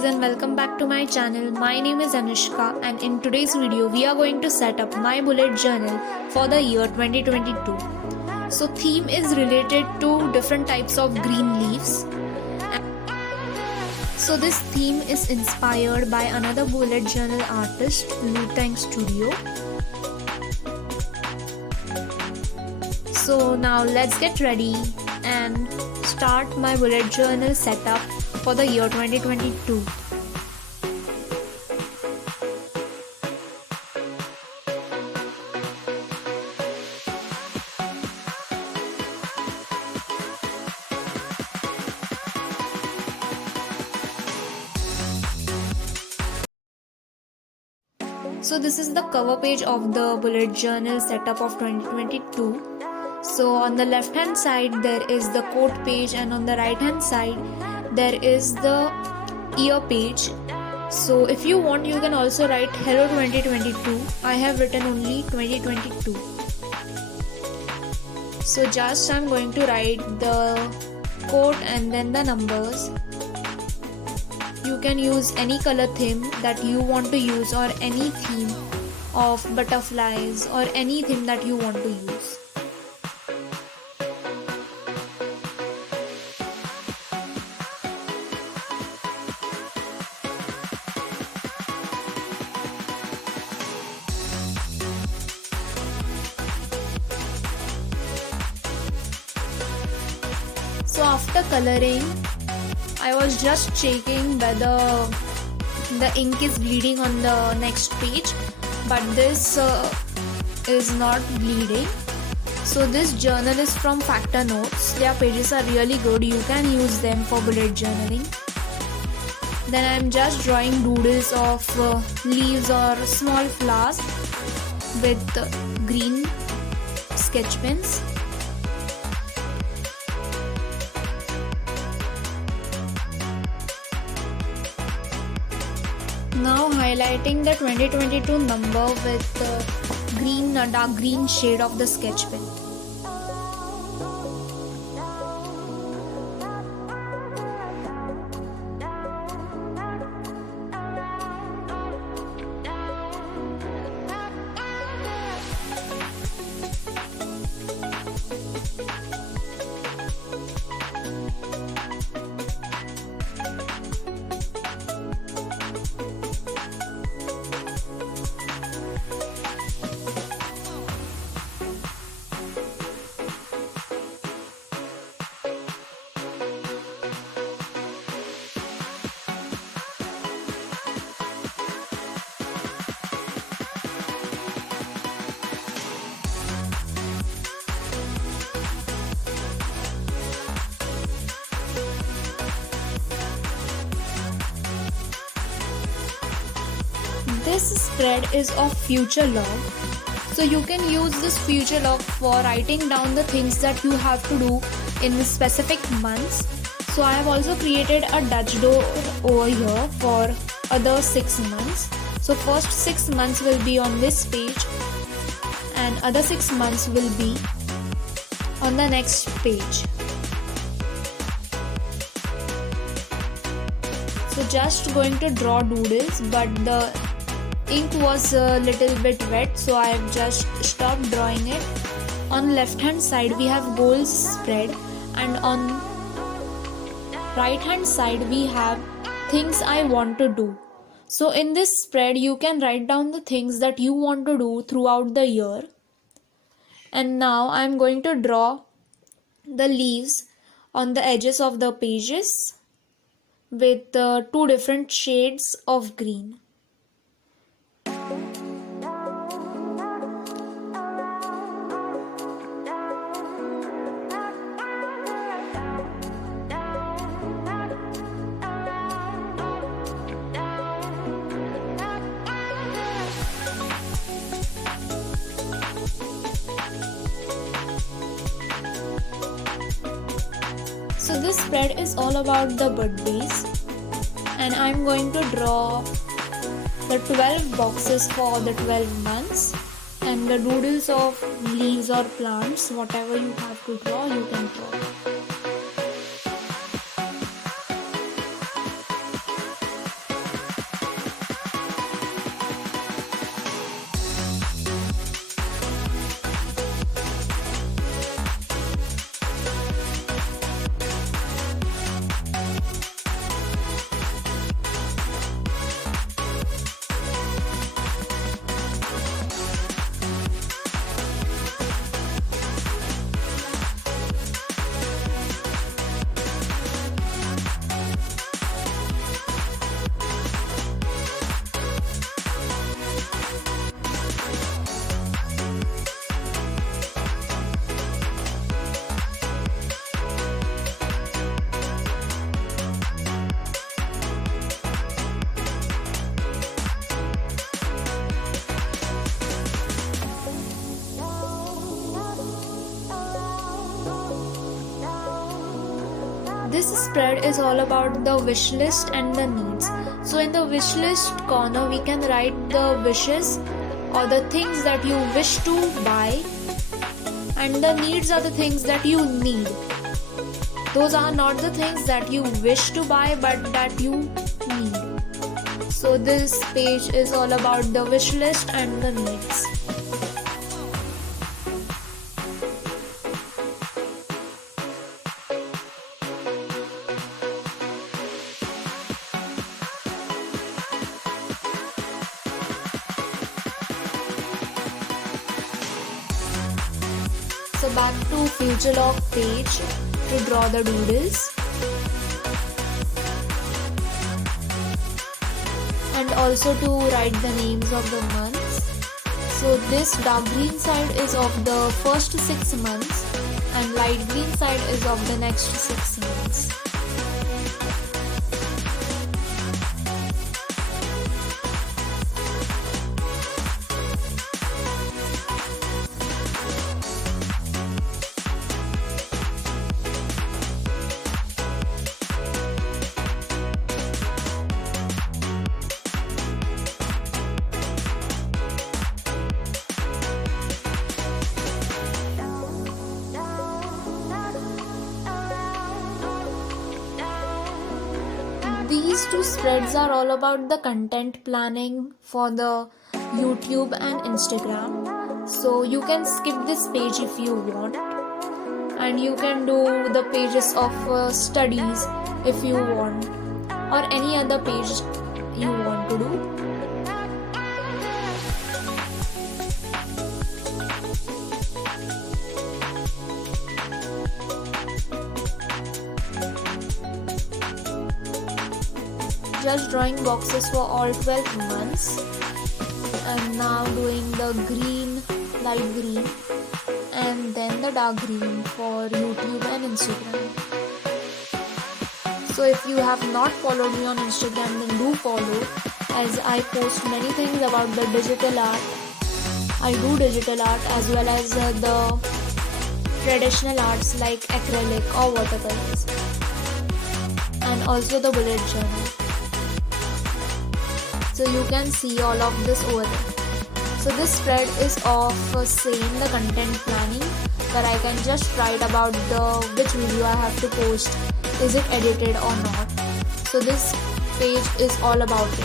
guys and welcome back to my channel. My name is Anushka and in today's video we are going to set up my bullet journal for the year 2022. So theme is related to different types of green leaves. So this theme is inspired by another bullet journal artist, Lutang Studio. So now let's get ready and start my bullet journal setup for the year 2022. So this is the cover page of the bullet journal setup of 2022. So on the left hand side there is the quote page and on the right hand side there is the year page. So if you want you can also write hello 2022. I have written only 2022. So just I'm going to write the quote and then the numbers. You can use any color theme that you want to use or any theme of butterflies or any theme that you want to use. So after coloring, I was just checking whether the ink is bleeding on the next page, but this is not bleeding. So this journal is from Factor Notes. Their pages are really good. You can use them for bullet journaling. Then I'm just drawing doodles of leaves or small flowers with green sketch pens. Now highlighting the 2022 number with green, dark green shade of the sketch pen. This spread is of future log. So you can use this future log for writing down the things that you have to do in specific months. So I have also created a Dutch door over here for other 6 months. So first 6 months will be on this page and other 6 months will be on the next page. So just going to draw doodles, but the ink was a little bit wet, so I have just stopped drawing it. On left hand side we have goals spread and on right hand side we have things I want to do. So in this spread you can write down the things that you want to do throughout the year. And now I am going to draw the leaves on the edges of the pages with 2 different shades of green. So this spread is all about the birthdays and I'm going to draw the 12 boxes for the 12 months and the doodles of leaves or plants, whatever you have to draw, you can draw. This spread is all about the wish list and the needs. So in the wish list corner, we can write the wishes or the things that you wish to buy, and the needs are the things that you need. Those are not the things that you wish to buy but that you need. So this page is all about the wish list and the needs. So back to Futurelog page to draw the doodles. And also to write the names of the months. So this dark green side is of the first 6 months and light green side is of the next 6 months. These two spreads are all about the content planning for the YouTube and Instagram. So you can skip this page if you want, and you can do the pages of studies if you want, or any other page you want to do. Just drawing boxes for all 12 months, and now doing the green, light green, and then the dark green for YouTube and Instagram. So if you have not followed me on Instagram, then do follow, as I post many things about the digital art. I do digital art as well as the traditional arts like acrylic or watercolors, and also the bullet journal. So you can see all of this over there. So this spread is of same the content planning, where I can just write about which video I have to post, is it edited or not. So this page is all about it.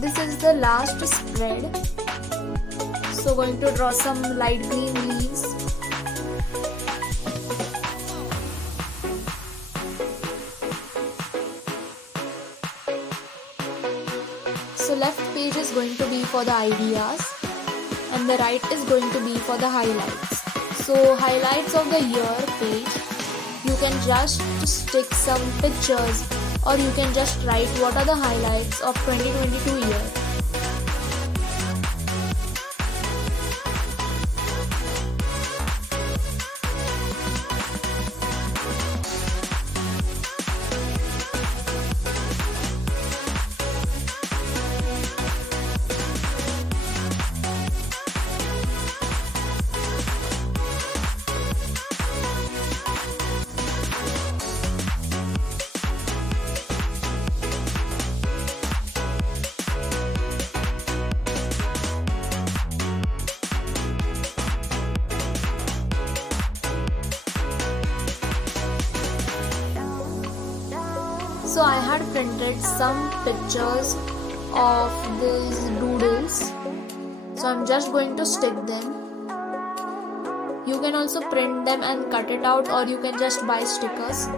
This is the last spread. So going to draw some light green leaves. So left page is going to be for the ideas and the right is going to be for the highlights. So highlights of the year page, you can just stick some pictures, or you can just write what are the highlights of 2022 year. So I had printed some pictures of these doodles. So I'm just going to stick them. You can also print them and cut it out, or you can just buy stickers.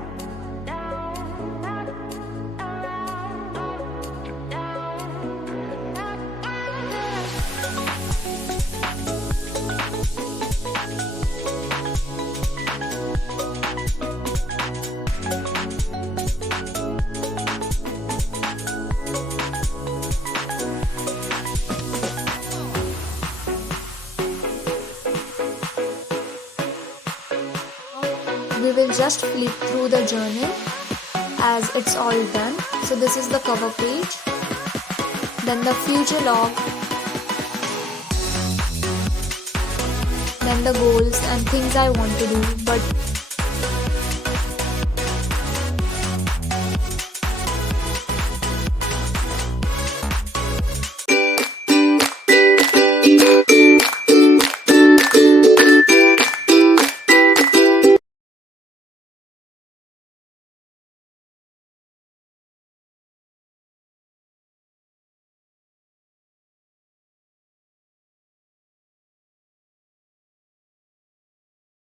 will just flip through the journal as it's all done. So this is the cover page, then the future log, then the goals and things I want to do, but